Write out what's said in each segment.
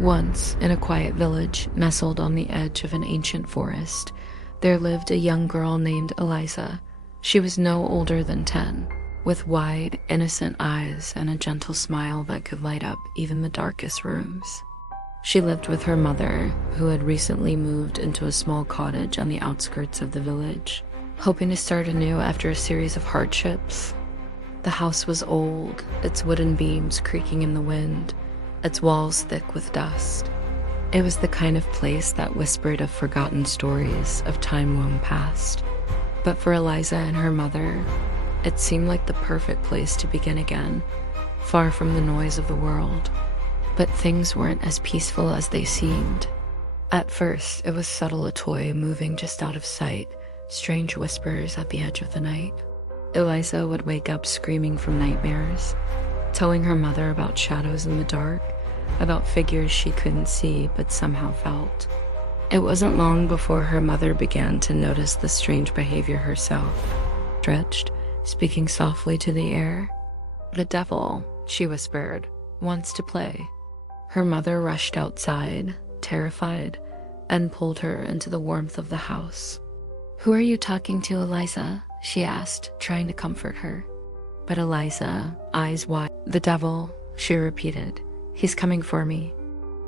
Once, in a quiet village nestled on the edge of an ancient forest, there lived a young girl named Eliza. She was no older than 10, with wide, innocent eyes and a gentle smile that could light up even the darkest rooms. She lived with her mother, who had recently moved into a small cottage on the outskirts of the village, hoping to start anew after a series of hardships. The house was old, its wooden beams creaking in the wind, its walls thick with dust. It was the kind of place that whispered of forgotten stories of time long past. But for Eliza and her mother, it seemed like the perfect place to begin again, far from the noise of the world. But things weren't as peaceful as they seemed. At first, it was subtle, a toy moving just out of sight, strange whispers at the edge of the night. Eliza would wake up screaming from nightmares, telling her mother about shadows in the dark, about figures she couldn't see but somehow felt. It wasn't long before her mother began to notice the strange behavior herself. Stretched, speaking softly to the air. "The devil," she whispered, "wants to play." Her mother rushed outside, terrified, and pulled her into the warmth of the house. "Who are you talking to, Eliza?" she asked, trying to comfort her. But Eliza, eyes wide, "The devil," she repeated. "He's coming for me."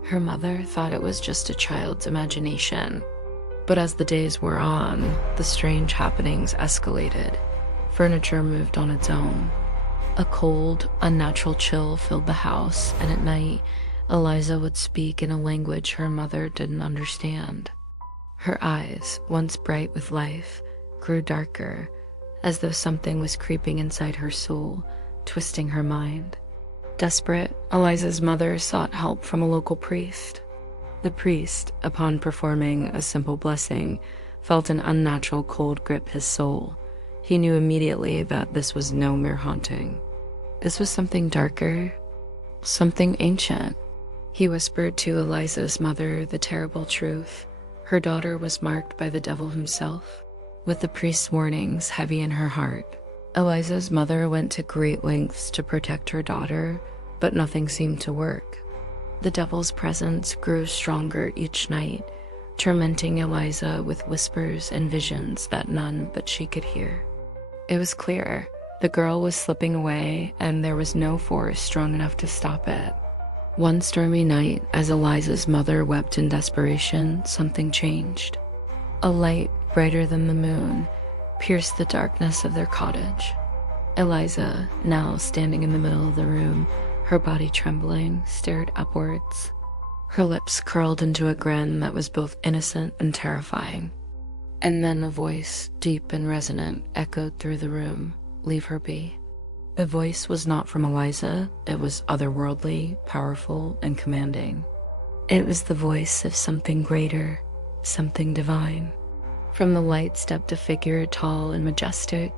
Her mother thought it was just a child's imagination. But as the days wore on, the strange happenings escalated. Furniture moved on its own. A cold, unnatural chill filled the house, and at night, Eliza would speak in a language her mother didn't understand. Her eyes, once bright with life, grew darker, as though something was creeping inside her soul, twisting her mind. Desperate, Eliza's mother sought help from a local priest. The priest, upon performing a simple blessing, felt an unnatural cold grip his soul. He knew immediately that this was no mere haunting. This was something darker, something ancient. He whispered to Eliza's mother the terrible truth. Her daughter was marked by the devil himself. With the priest's warnings heavy in her heart, Eliza's mother went to great lengths to protect her daughter, but nothing seemed to work. The devil's presence grew stronger each night, tormenting Eliza with whispers and visions that none but she could hear. It was clear the girl was slipping away, and there was no force strong enough to stop it. One stormy night, as Eliza's mother wept in desperation, something changed. A light brighter than the moon pierced the darkness of their cottage. Eliza, now standing in the middle of the room, her body trembling, stared upwards. Her lips curled into a grin that was both innocent and terrifying. And then a voice, deep and resonant, echoed through the room, "Leave her be." The voice was not from Eliza. It was otherworldly, powerful, and commanding. It was the voice of something greater, something divine. From the light stepped a figure tall and majestic,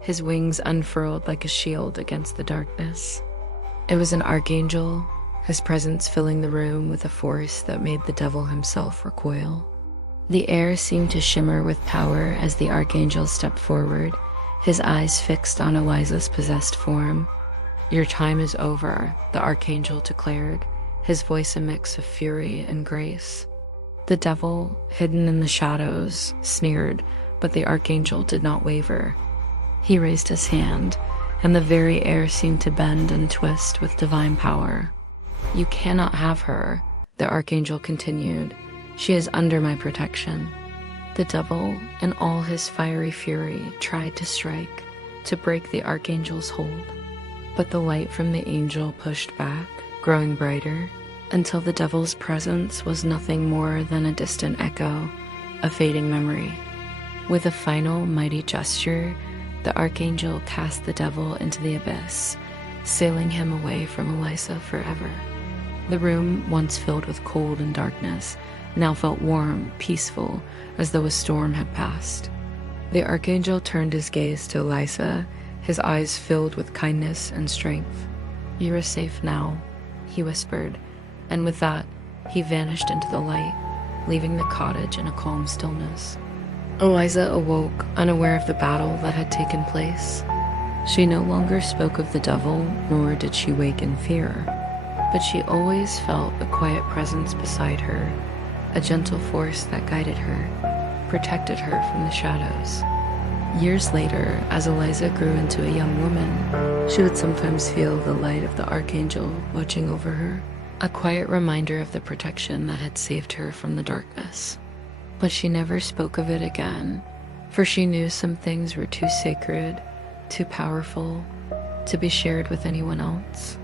his wings unfurled like a shield against the darkness. It was an archangel, his presence filling the room with a force that made the devil himself recoil. The air seemed to shimmer with power as the archangel stepped forward, his eyes fixed on Eliza's possessed form. "Your time is over," the archangel declared, his voice a mix of fury and grace. The devil, hidden in the shadows, sneered, but the archangel did not waver. He raised his hand, and the very air seemed to bend and twist with divine power. "You cannot have her," the archangel continued. "She is under my protection." The devil, in all his fiery fury, tried to strike, to break the archangel's hold. But the light from the angel pushed back, growing brighter, until the devil's presence was nothing more than a distant echo, a fading memory. With a final mighty gesture, the archangel cast the devil into the abyss, sailing him away from Eliza forever. The room, once filled with cold and darkness, now felt warm, peaceful, as though a storm had passed. The archangel turned his gaze to Eliza, his eyes filled with kindness and strength. "You are safe now," he whispered, and with that, he vanished into the light, leaving the cottage in a calm stillness. Eliza awoke, unaware of the battle that had taken place. She no longer spoke of the devil, nor did she wake in fear, but she always felt a quiet presence beside her, a gentle force that guided her, protected her from the shadows. Years later, as Eliza grew into a young woman, she would sometimes feel the light of the Archangel watching over her, a quiet reminder of the protection that had saved her from the darkness. But she never spoke of it again, for she knew some things were too sacred, too powerful, to be shared with anyone else.